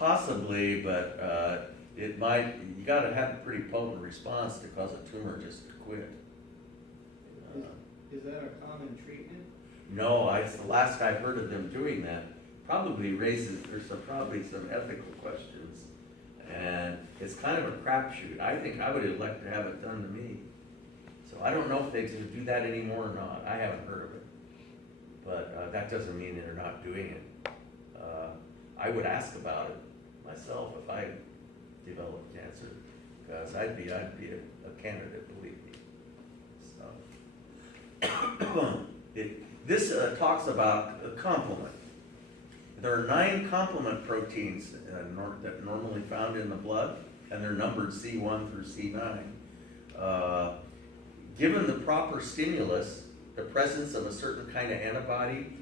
Possibly, but it might, you gotta have a pretty potent response to cause a tumor just to quit. Is that a common treatment? No, it's the last I've heard of them doing that. Probably raises, there's probably some ethical questions. And it's kind of a crapshoot. I think I would elect to have it done to me. So I don't know if they do that anymore or not. I haven't heard of it. But that doesn't mean they're not doing it. I would ask about it myself if I developed cancer, because I'd be a candidate, believe me. So this talks about a complement. There are 9 complement proteins that normally found in the blood, and they're numbered C1 through C9. Given the proper stimulus, the presence of a certain kind of antibody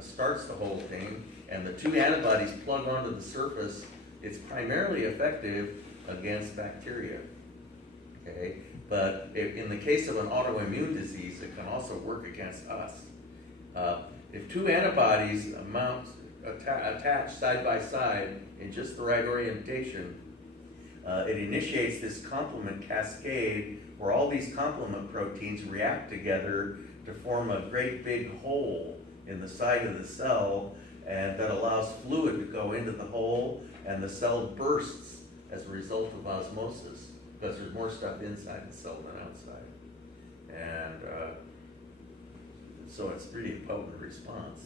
starts the whole thing, and the 2 antibodies plug onto the surface. It's primarily effective against bacteria, okay? But in the case of an autoimmune disease, it can also work against us. If 2 antibodies attach side by side in just the right orientation, it initiates this complement cascade where all these complement proteins react together to form a great big hole in the side of the cell, and that allows fluid to go into the hole, and the cell bursts as a result of osmosis, because there's more stuff inside the cell than outside. And so it's really a potent response.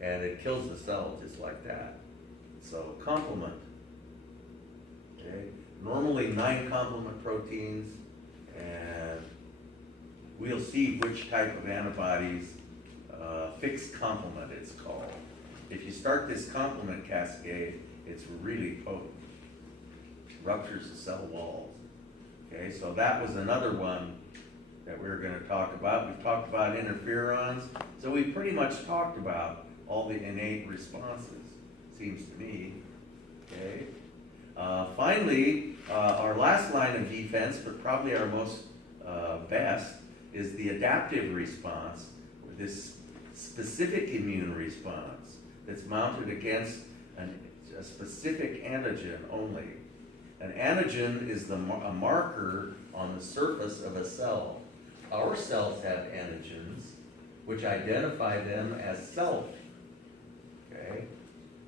And it kills the cell just like that. So complement. Okay. Normally 9 complement proteins, and we'll see which type of antibodies, fixed complement it's called. If you start this complement cascade, it's really potent. Ruptures the cell walls. Okay, so that was another one that we were going to talk about. We've talked about interferons, so we pretty much talked about all the innate responses, seems to me. Okay. Finally, our last line of defense, but probably our most best, is the adaptive response, or this specific immune response that's mounted against a specific antigen only. An antigen is a marker on the surface of a cell. Our cells have antigens, which identify them as self. Okay?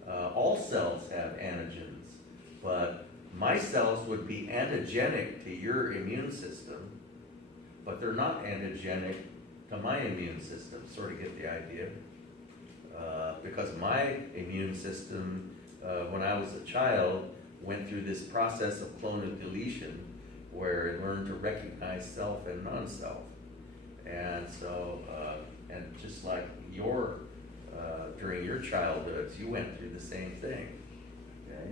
All cells have antigens, but my cells would be antigenic to your immune system, but they're not antigenic to my immune system. Sort of get the idea? Because my immune system, when I was a child, went through this process of clonal deletion where it learned to recognize self and non-self. And so, and just like during your childhoods, you went through the same thing, okay?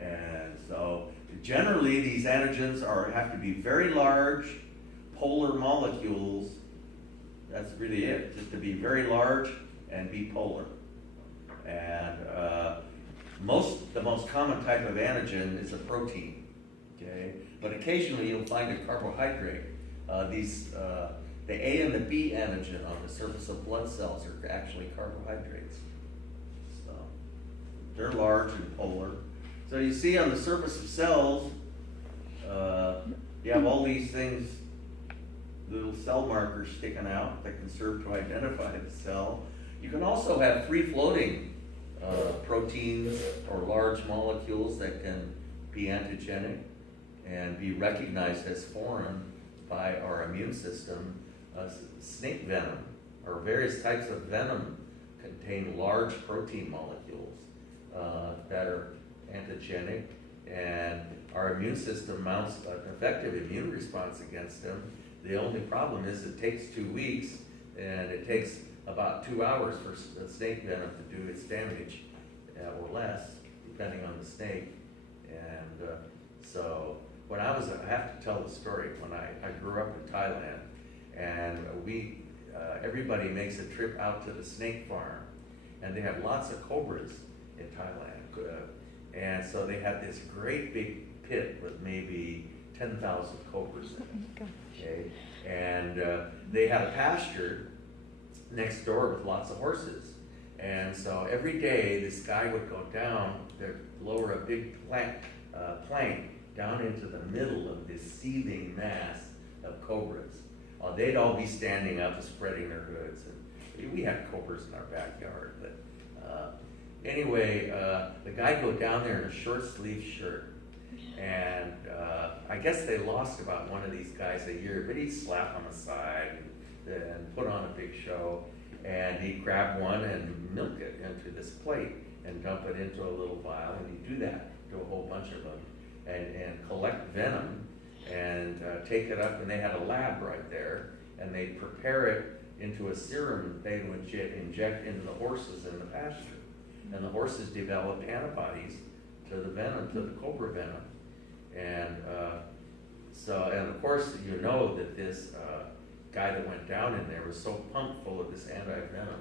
And so, generally, these antigens have to be very large, polar molecules. That's really it, just to be very large and be polar. And the most common type of antigen is a protein, okay? But occasionally you'll find a carbohydrate. The A and the B antigen on the surface of blood cells are actually carbohydrates. So they're large and polar. So you see on the surface of cells, you have all these things, little cell markers sticking out that can serve to identify the cell. You can also have free-floating proteins or large molecules that can be antigenic and be recognized as foreign by our immune system. Snake venom or various types of venom contain large protein molecules that are antigenic, and our immune system mounts an effective immune response against them. The only problem is it takes 2 weeks, and it takes about 2 hours for the snake venom to do its damage, or less, depending on the snake. And so when I have to tell the story, when I grew up in Thailand, and everybody makes a trip out to the snake farm, and they have lots of cobras in Thailand. And so they had this great big pit with maybe 10,000 cobras in it. Okay? And they had a pasture next door with lots of horses. And so every day, this guy would go down, they'd lower a big plank down into the middle of this seething mass of cobras. They'd all be standing up and spreading their hoods. And we had cobras in our backyard, but anyway, the guy go down there in a short sleeve shirt. And I guess they lost about one of these guys a year, but he'd slap them aside and put on a big show. And he'd grab one and milk it into this plate and dump it into a little vial. And he'd do that to a whole bunch of them and collect venom and take it up. And they had a lab right there. And they'd prepare it into a serum they would inject into the horses in the pasture. And the horses developed antibodies to the venom, to the cobra venom. And and of course, you know that this guy that went down in there was so pumped full of this anti-venom.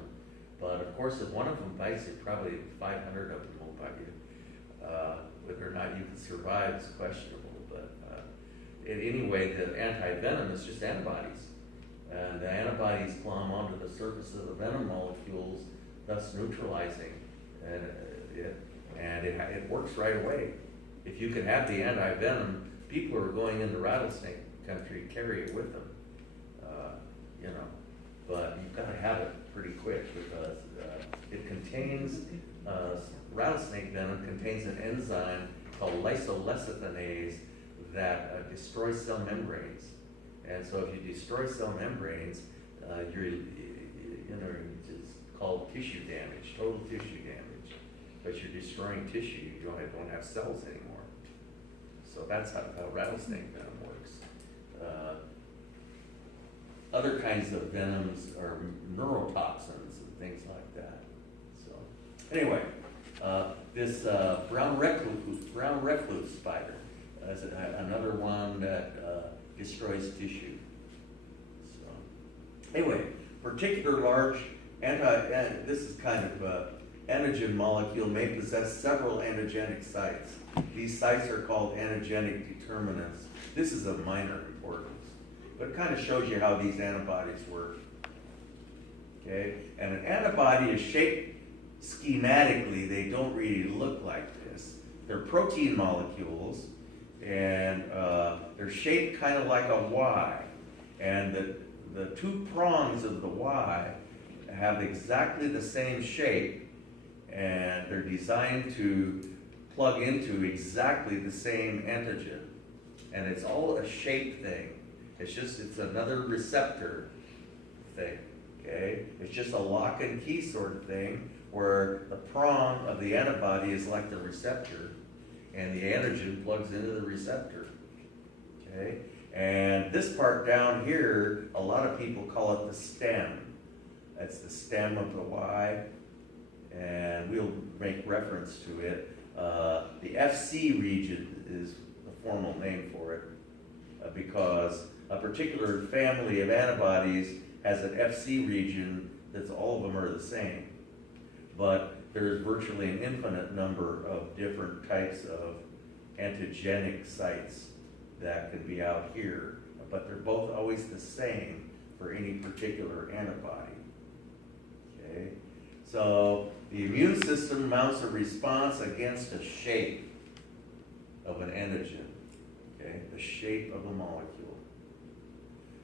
But of course, if one of them bites you, probably 500 of them will bite you. Whether or not you can survive is questionable. But anyway, the anti-venom is just antibodies. And the antibodies glom onto the surface of the venom molecules, thus neutralizing it works right away. If you can have the anti-venom, people who are going into rattlesnake country carry it with them, but you've got to have it pretty quick because it contains, rattlesnake venom contains an enzyme called lysolecithinase that destroys cell membranes. And so if you destroy cell membranes, it's called tissue damage, total tissue damage. But you're destroying tissue, you don't have cells anymore. So that's how rattlesnake venom works. Other kinds of venoms are neurotoxins and things like that. So anyway, this brown recluse spider is another one that destroys tissue. So anyway, particular large this is kind of antigen molecule may possess several antigenic sites. These sites are called antigenic determinants. This is of minor importance, but it kind of shows you how these antibodies work. Okay, and an antibody is shaped schematically. They don't really look like this. They're protein molecules, and they're shaped kind of like a Y. And the two prongs of the Y have exactly the same shape, and they're designed to plug into exactly the same antigen. And it's all a shape thing. It's another receptor thing, okay? It's just a lock and key sort of thing where the prong of the antibody is like the receptor and the antigen plugs into the receptor, okay? And this part down here, a lot of people call it the stem. That's the stem of the Y, and we'll make reference to it. The FC region is the formal name for it because a particular family of antibodies has an FC region that's all of them are the same. But there's virtually an infinite number of different types of antigenic sites that could be out here, but they're both always the same for any particular antibody. Okay, so the immune system mounts a response against a shape of an antigen. Okay, the shape of a molecule.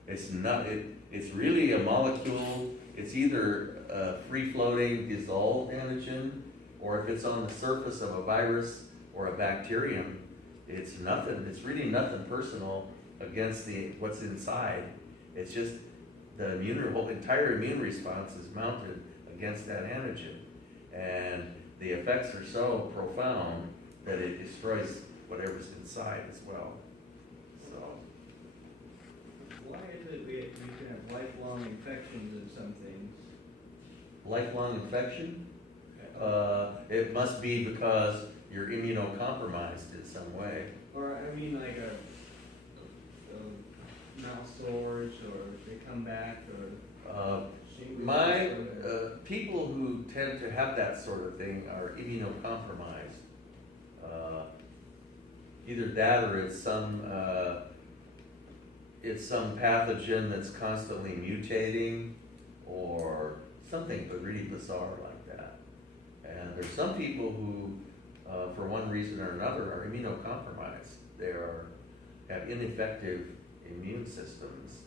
It's really a molecule. It's either a free-floating dissolved antigen, or if it's on the surface of a virus or a bacterium, it's nothing. It's really nothing personal against what's inside. It's just the whole entire immune response is mounted against that antigen, and the effects are so profound that it destroys whatever's inside as well. So, why is it we can have lifelong infections in some things? Lifelong infection? It must be because you're immunocompromised in some way. Or I mean, like a mouth sores, or they come back, or people who tend to have that sort of thing are immunocompromised. Either that, or it's some pathogen that's constantly mutating, or something but really bizarre like that. And there's some people who, for one reason or another, are immunocompromised. Have ineffective immune systems.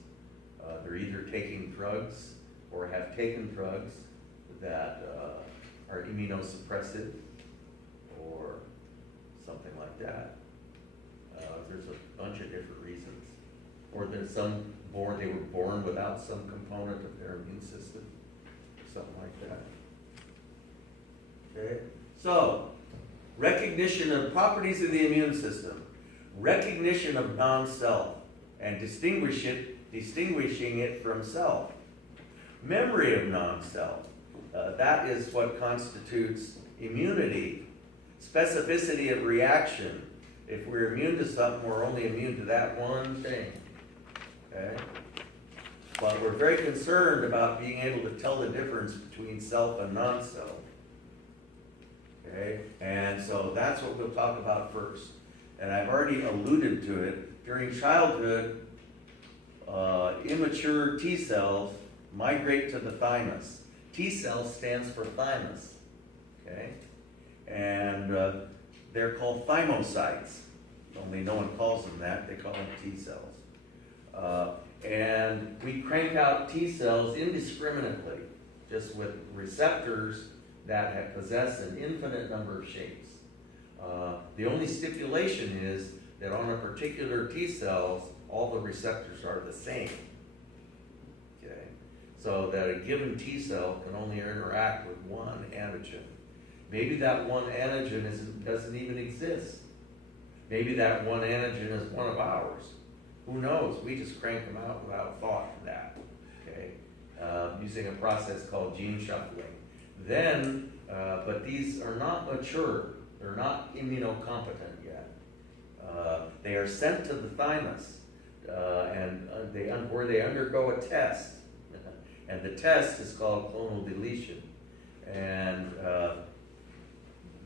They're either taking drugs or have taken drugs that are immunosuppressive or something like that. There's a bunch of different reasons. Or there's they were born without some component of their immune system, something like that. Okay, so recognition of properties of the immune system, recognition of non-self, and distinguishing it from self. Memory of non-self, that is what constitutes immunity. Specificity of reaction. If we're immune to something, we're only immune to that one thing. Okay? But we're very concerned about being able to tell the difference between self and non-self. Okay? And so that's what we'll talk about first. And I've already alluded to it. During childhood, immature T cells migrate to the thymus. T cells stands for thymus. Okay? And they're called thymocytes. Only no one calls them that. They call them T cells. And we crank out T cells indiscriminately, just with receptors that possess an infinite number of shapes. The only stipulation is that on a particular T cells, all the receptors are the same. Okay? So that a given T cell can only interact with one antigen. Maybe that one antigen doesn't even exist. Maybe that one antigen is one of ours. Who knows? We just crank them out without thought for that. Okay? Using a process called gene shuffling. Then, but these are not mature. They're not immunocompetent yet. They are sent to the thymus, where they undergo a test. And the test is called clonal deletion. And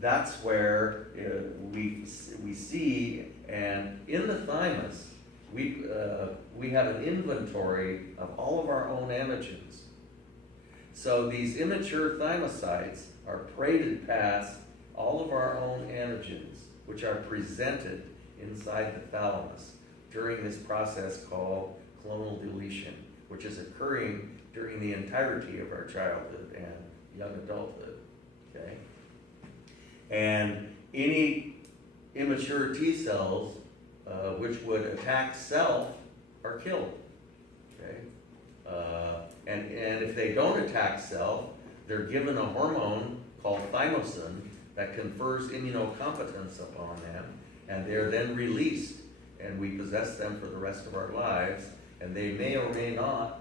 that's where we see, and in the thymus, we have an inventory of all of our own antigens. So these immature thymocytes are paraded past all of our own antigens, which are presented inside the thalamus during this process called clonal deletion, which is occurring during the entirety of our childhood and young adulthood. Okay? And any immature T cells which would attack self are killed. Okay? And if they don't attack self, they're given a hormone called thymosin that confers immunocompetence upon them, and they're then released, and we possess them for the rest of our lives, and they may or may not,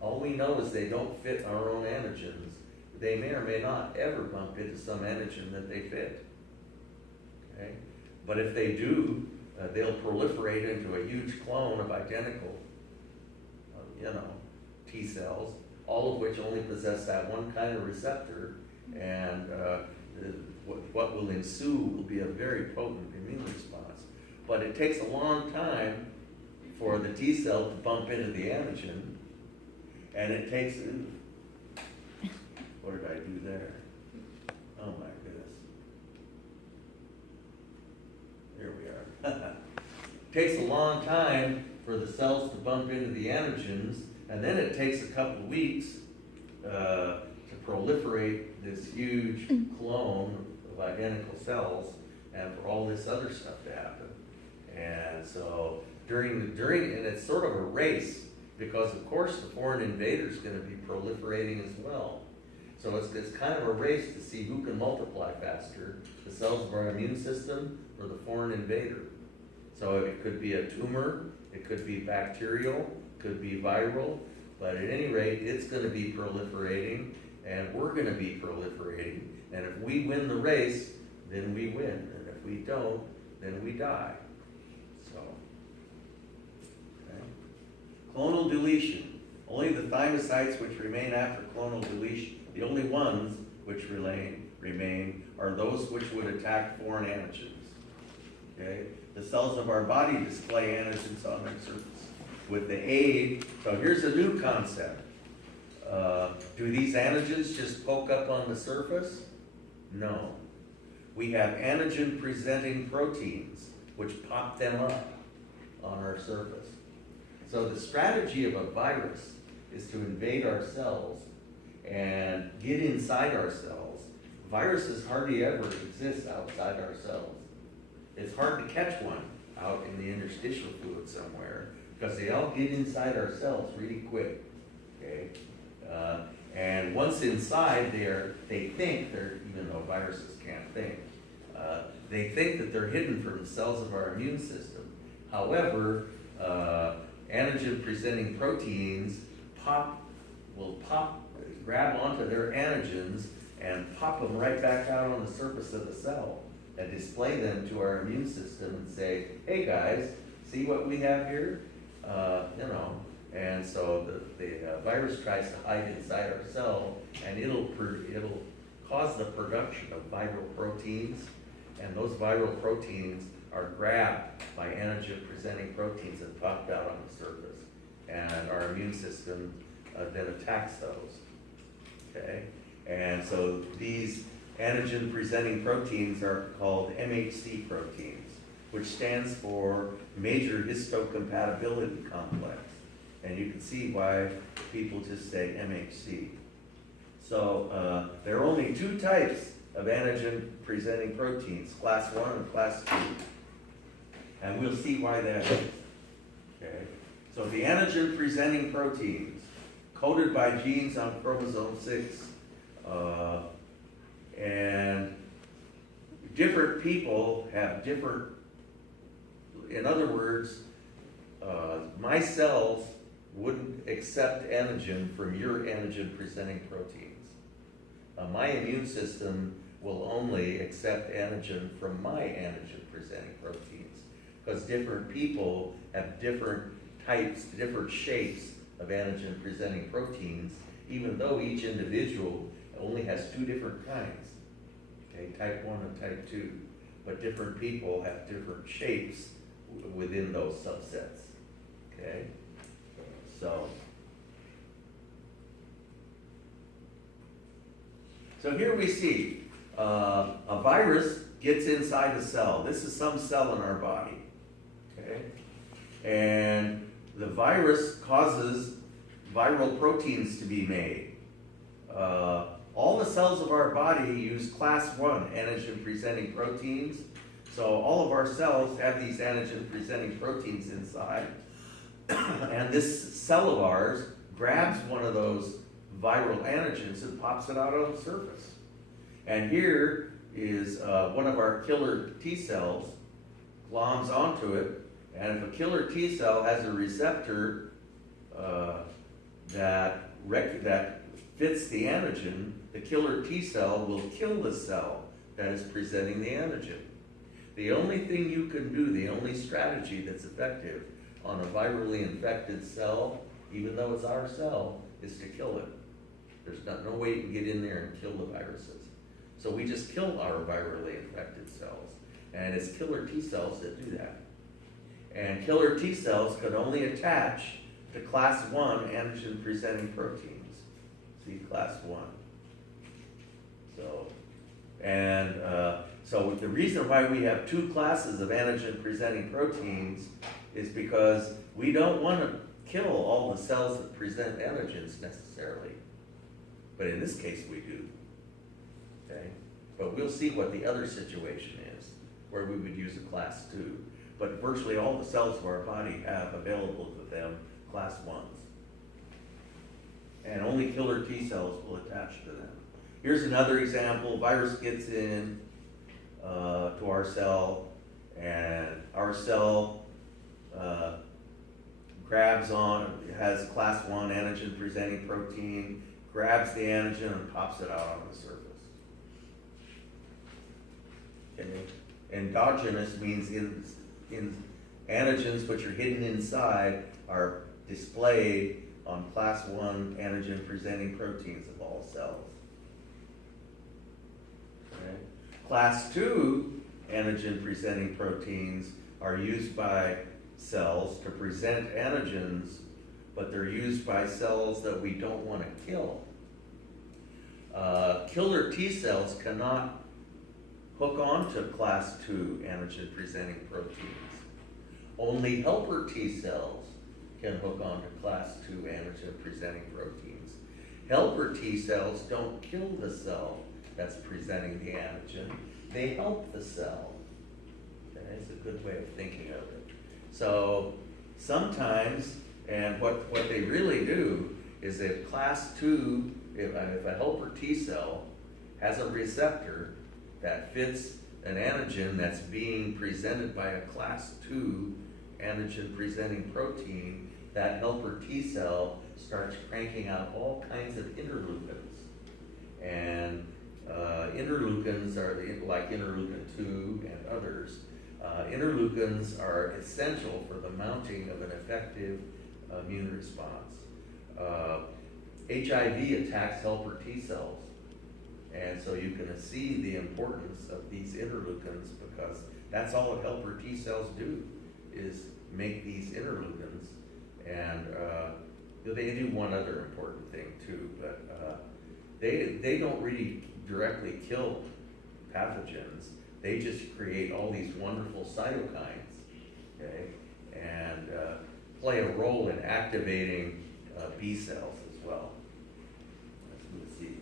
all we know is they don't fit our own antigens. They may or may not ever bump into some antigen that they fit. Okay? But if they do, they'll proliferate into a huge clone of identical, T cells, all of which only possess that one kind of receptor, and what will ensue will be a very potent immune response. But it takes a long time for the T cell to bump into the antigen, and it takes, what did I do there? Oh my goodness. Here we are. It takes a long time for the cells to bump into the antigens, and then it takes a couple of weeks to proliferate this huge clone of identical cells, and for all this other stuff to happen. And so during and it's sort of a race, because of course the foreign invader is going to be proliferating as well. So it's kind of a race to see who can multiply faster, the cells of our immune system or the foreign invader. So it could be a tumor, it could be bacterial, it could be viral, but at any rate, it's going to be proliferating, and we're going to be proliferating. And if we win the race, then we win. And if we don't, then we die. So, okay. Clonal deletion. Only the thymocytes which remain after clonal deletion, the only ones which remain are those which would attack foreign antigens. Okay? The cells of our body display antigens on their surface with the aid. So here's a new concept. Do these antigens just poke up on the surface? No. We have antigen-presenting proteins, which pop them up on our surface. So the strategy of a virus is to invade our cells and get inside our cells. Viruses hardly ever exist outside our cells. It's hard to catch one out in the interstitial fluid somewhere because they all get inside our cells really quick, okay? And once inside, they think they're, even though viruses can't think, they think that they're hidden from the cells of our immune system. However, antigen-presenting proteins will grab onto their antigens and pop them right back out on the surface of the cell and display them to our immune system and say, hey guys, see what we have here? And so the virus tries to hide inside our cell, and it'll cause the production of viral proteins, and those viral proteins are grabbed by antigen-presenting proteins and popped out on the surface, and our immune system then attacks those. Okay, and so these antigen-presenting proteins are called MHC proteins, which stands for major histocompatibility complex. And you can see why people just say MHC. So there are only two types of antigen-presenting proteins, class 1 and class 2. And we'll see why that is. Okay? So the antigen-presenting proteins, coded by genes on chromosome 6, and different people have different, in other words, my cells wouldn't accept antigen from your antigen-presenting proteins. My immune system will only accept antigen from my antigen-presenting proteins, because different people have different types, different shapes of antigen-presenting proteins, even though each individual only has two different kinds, okay, type 1 and type 2, but different people have different shapes within those subsets, okay? So here we see a virus gets inside a cell. This is some cell in our body, okay? And the virus causes viral proteins to be made. All the cells of our body use class 1 antigen-presenting proteins. So all of our cells have these antigen-presenting proteins inside. And this cell of ours grabs one of those viral antigens and pops it out on the surface. And here is one of our killer T cells, gloms onto it, and if a killer T cell has a receptor that fits the antigen, the killer T cell will kill the cell that is presenting the antigen. The only thing you can do, the only strategy that's effective on a virally infected cell, even though it's our cell, is to kill it. There's no way you can get in there and kill the viruses. So we just kill our virally infected cells. And it's killer T cells that do that. And killer T cells could only attach to class 1 antigen-presenting proteins. See, class 1. So the reason why we have two classes of antigen-presenting proteins is because we don't want to kill all the cells that present antigens necessarily. But in this case, we do. Okay? But we'll see what the other situation is, where we would use a class 2. But virtually all the cells of our body have available to them class 1s. And only killer T cells will attach to them. Here's another example. Virus gets in to our cell, and our cell grabs on, has class 1 antigen-presenting protein, grabs the antigen and pops it out on the surface. Okay. Endogenous means in antigens which are hidden inside are displayed on class 1 antigen-presenting proteins of all cells. Okay. Class 2 antigen-presenting proteins are used by cells to present antigens, but they're used by cells that we don't want to kill. Killer T cells cannot hook on to class 2 antigen presenting proteins. Only helper T cells can hook on to class 2 antigen presenting proteins. Helper T cells don't kill the cell that's presenting the antigen, they help the cell. Okay, it's a good way of thinking of it. So sometimes, and what they really do is if class 2, if a helper T cell has a receptor that fits an antigen that's being presented by a class 2 antigen presenting protein, that helper T cell starts cranking out all kinds of interleukins. And interleukins are like interleukin 2 and others. Interleukins are essential for the mounting of an effective immune response. HIV attacks helper T cells, and so you can see the importance of these interleukins because that's all that helper T cells do is make these interleukins. And they do one other important thing too, but they don't really directly kill pathogens. They just create all these wonderful cytokines, okay, and play a role in activating B cells as well. Let's see.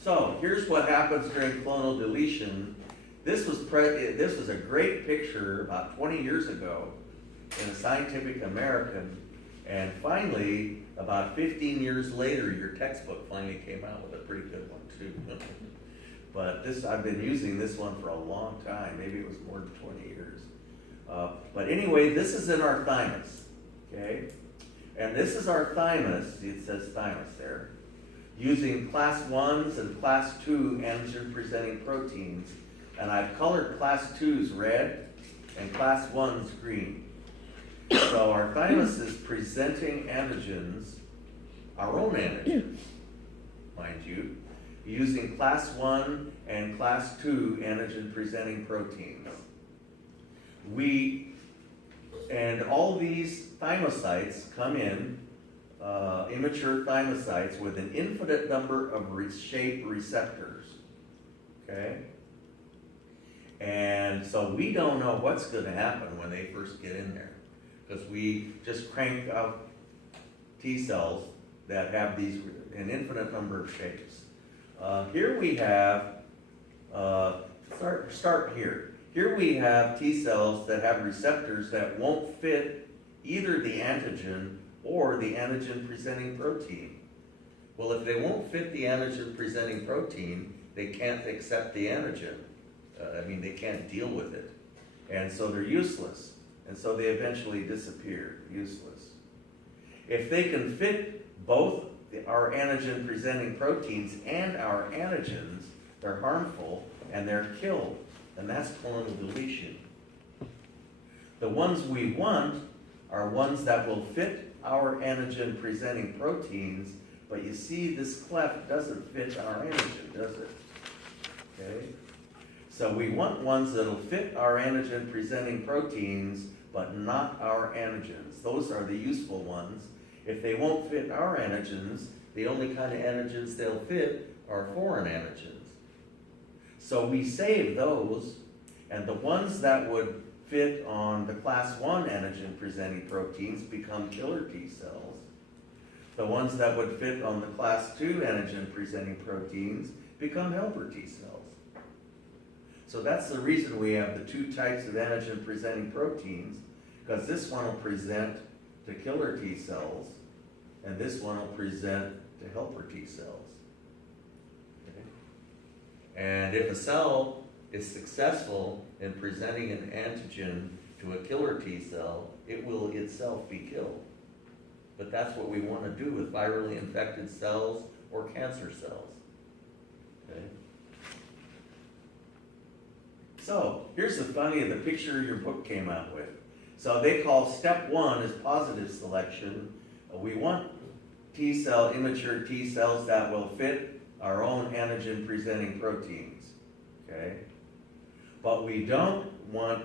So here's what happens during clonal deletion. This was a great picture about 20 years ago in a Scientific American, and finally, about 15 years later, your textbook finally came out with a pretty good one too. But I've been using this one for a long time. Maybe it was more than 20 years. But anyway, this is in our thymus, okay? And this is our thymus, it says thymus there, using class 1s and class 2 antigen-presenting proteins. And I've colored class 2s red and class 1s green. So our thymus is presenting antigens, our own antigens, mind you, using class 1 and class 2 antigen-presenting proteins. And all these thymocytes come in, immature thymocytes with an infinite number of shaped receptors, okay? And so we don't know what's going to happen when they first get in there, because we just crank out T cells that have an infinite number of shapes. Here we have, start here. Here we have T cells that have receptors that won't fit either the antigen or the antigen-presenting protein. Well, if they won't fit the antigen-presenting protein, they can't accept the antigen. They can't deal with it. And so they're useless. And so they eventually disappear, useless. If they can fit both our antigen-presenting proteins and our antigens, they're harmful and they're killed. And that's clonal deletion. The ones we want are ones that will fit our antigen-presenting proteins, but you see this cleft doesn't fit our antigen, does it? Okay? So we want ones that'll fit our antigen-presenting proteins, but not our antigens. Those are the useful ones. If they won't fit our antigens, the only kind of antigens they'll fit are foreign antigens. So we save those, and the ones that would fit on the class 1 antigen-presenting proteins become killer T cells. The ones that would fit on the class 2 antigen-presenting proteins become helper T cells. So that's the reason we have the two types of antigen-presenting proteins, because this one will present to killer T cells, and this one will present to helper T cells. Okay? And if a cell is successful in presenting an antigen to a killer T cell, it will itself be killed. But that's what we want to do with virally infected cells or cancer cells. Okay? So here's the picture your book came out with. So they call step 1 is positive selection. We want immature T cells that will fit our own antigen presenting proteins. Okay? But we don't want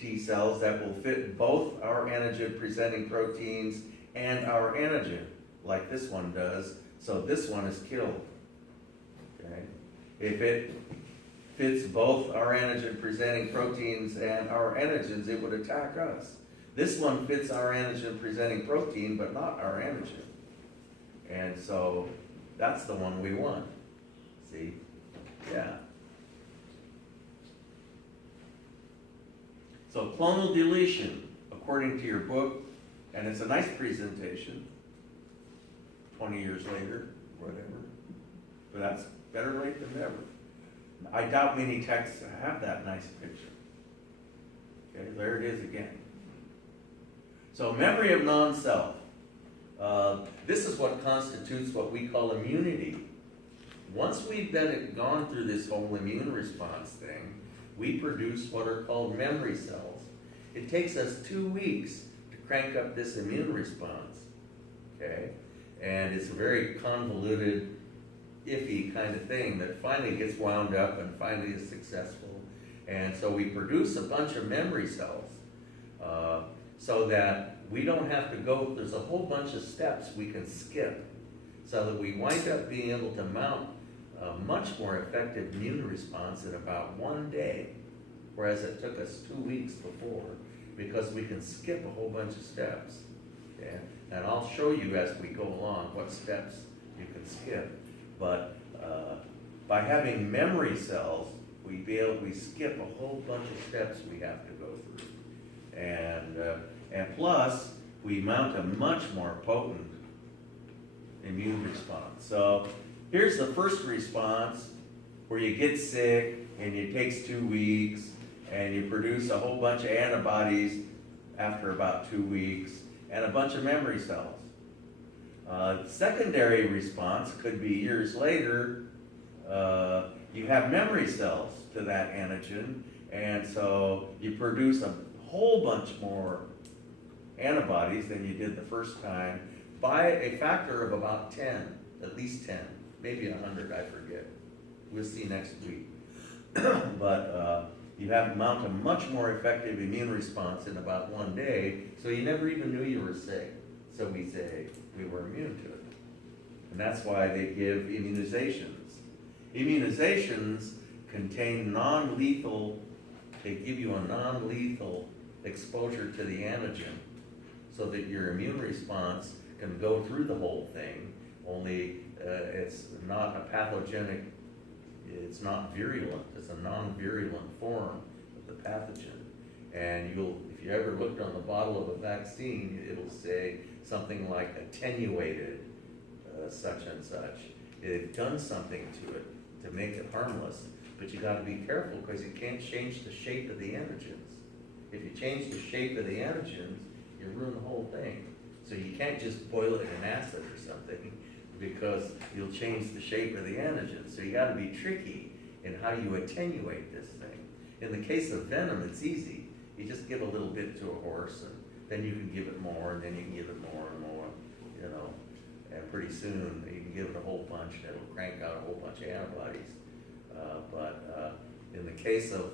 T cells that will fit both our antigen presenting proteins and our antigen, like this one does. So this one is killed. Okay? If it fits both our antigen presenting proteins and our antigens, it would attack us. This one fits our antigen presenting protein, but not our antigen. And so that's the one we want. See? Yeah. So clonal deletion, according to your book, and it's a nice presentation, 20 years later, whatever. But that's better late than never. I doubt many texts have that nice picture. Okay, there it is again. So memory of non-self. This is what constitutes what we call immunity. Once we've gone through this whole immune response thing, we produce what are called memory cells. It takes us 2 weeks to crank up this immune response, okay? And it's a very convoluted, iffy kind of thing that finally gets wound up and finally is successful. And so we produce a bunch of memory cells so that we don't have to go, there's a whole bunch of steps we can skip so that we wind up being able to mount a much more effective immune response in about 1 day, whereas it took us 2 weeks before, because we can skip a whole bunch of steps. Okay? And I'll show you as we go along what steps you can skip. But by having memory cells, we skip a whole bunch of steps we have to go through. And plus, we mount a much more potent immune response. So here's the first response, where you get sick and it takes 2 weeks and you produce a whole bunch of antibodies after about 2 weeks and a bunch of memory cells. Secondary response could be years later. You have memory cells to that antigen, and so you produce a whole bunch more antibodies than you did the first time by a factor of about 10, at least 10, maybe 100, I forget. We'll see next week. But you have mount a much more effective immune response in about 1 day, so you never even knew you were sick. So we say we were immune to it. And that's why they give immunizations. Immunizations contain non-lethal, they give you a non-lethal exposure to the antigen so that your immune response can go through the whole thing, only it's not a pathogenic, it's not virulent, it's a non-virulent form of the pathogen. And if you ever looked on the bottle of a vaccine, it'll say something like attenuated such and such. They've done something to it to make it harmless, but you gotta be careful because you can't change the shape of the antigens. If you change the shape of the antigens, you ruin the whole thing. So you can't just boil it in acid or something, because you'll change the shape of the antigen. So you gotta be tricky in how you attenuate this thing. In the case of venom, it's easy. You just give a little bit to a horse, and then you can give it more, and then you can give it more and more, you know. And pretty soon, you can give it a whole bunch, and it'll crank out a whole bunch of antibodies. But in the case of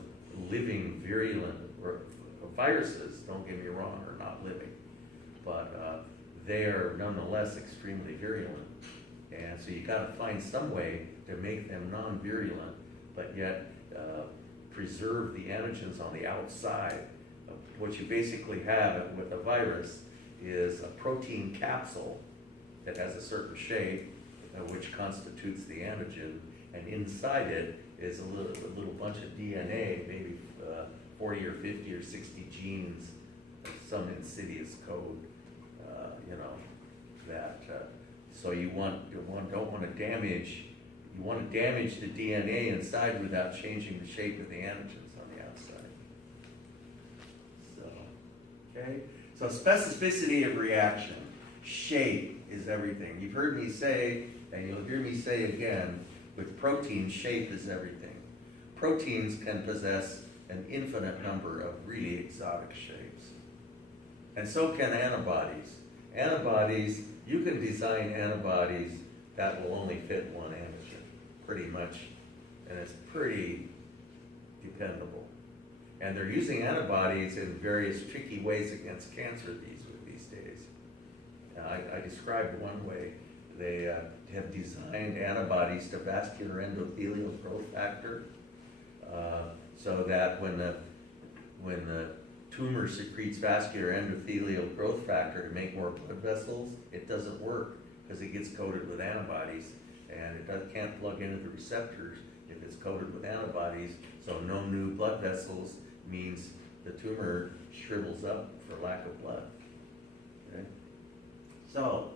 living virulent viruses, don't get me wrong, are not living, but they are nonetheless extremely virulent. And so you gotta find some way to make them non-virulent, but yet preserve the antigens on the outside. What you basically have with a virus is a protein capsule that has a certain shape, which constitutes the antigen, and inside it is a little bunch of DNA, maybe 40 or 50 or 60 genes, some insidious code, you know, that, so you don't want to damage, you want to damage the DNA inside without changing the shape of the antigens on the outside. So, okay, so specificity of reaction, shape is everything. You've heard me say, and you'll hear me say again, with proteins, shape is everything. Proteins can possess an infinite number of really exotic shapes. And so can antibodies. Antibodies, you can design antibodies that will only fit one antigen, pretty much, and it's pretty dependable. And they're using antibodies in various tricky ways against cancer these days. I described one way. They have designed antibodies to vascular endothelial growth factor, So that when the tumor secretes vascular endothelial growth factor to make more blood vessels, it doesn't work because it gets coated with antibodies, and can't plug into the receptors if it's coated with antibodies. So no new blood vessels means the tumor shrivels up for lack of blood. Okay? So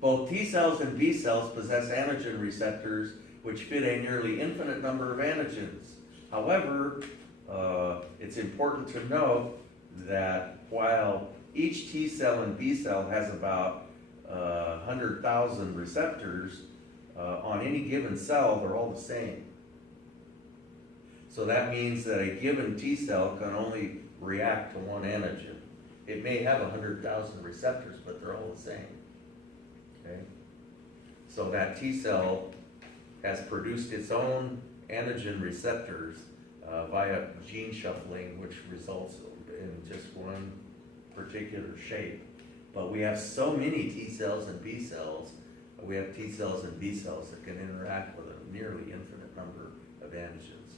both T cells and B cells possess antigen receptors which fit a nearly infinite number of antigens. However, it's important to note that while each T cell and B cell has about 100,000 receptors, on any given cell, they're all the same. So that means that a given T cell can only react to one antigen. It may have 100,000 receptors, but they're all the same. Okay? So that T cell has produced its own antigen receptors via gene shuffling, which results in just one particular shape. But we have so many T cells and B cells, we have T cells and B cells that can interact with a nearly infinite number of antigens.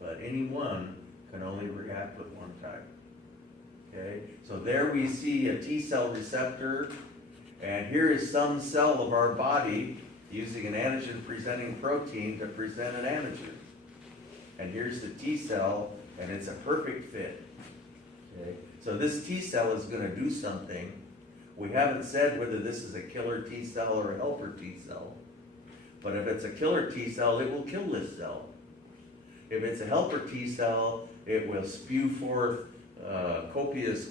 But any one can only react with one type. Okay, so there we see a T cell receptor, and here is some cell of our body using an antigen presenting protein to present an antigen. And here's the T cell, and it's a perfect fit. Okay, so this T cell is going to do something. We haven't said whether this is a killer T cell or a helper T cell, but if it's a killer T cell, it will kill this cell. If it's a helper T cell, it will spew forth copious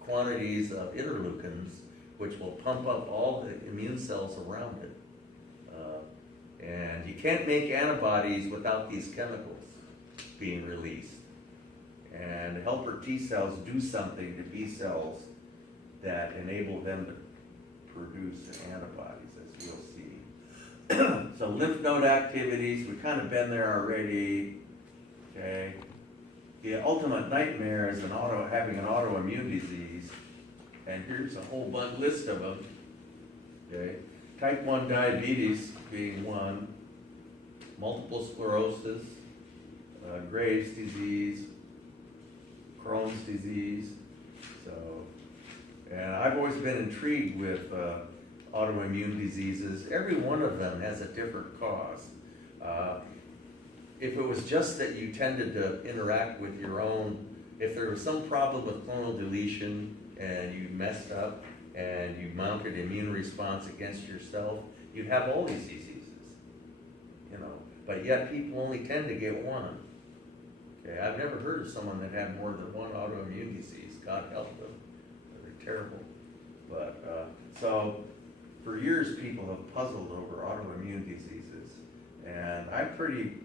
quantities of interleukins, which will pump up all the immune cells around it. And you can't make antibodies without these chemicals being released. And helper T cells do something to B cells that enable them to produce antibodies, as you'll see. So lymph node activities, we've kind of been there already. Okay. The ultimate nightmare is having an autoimmune disease, and here's a whole list of them. Okay. Type 1 diabetes being one, multiple sclerosis, Graves' disease, Crohn's disease. So, and I've always been intrigued with autoimmune diseases. Every one of them has a different cause. If it was just that you tended to interact with your own, if there was some problem with clonal deletion and you messed up and you mounted immune response against yourself, you'd have all these diseases, you know. But yet people only tend to get one. Okay, I've never heard of someone that had more than one autoimmune disease. God help them. They're terrible. But so for years people have puzzled over autoimmune diseases, and I'm pretty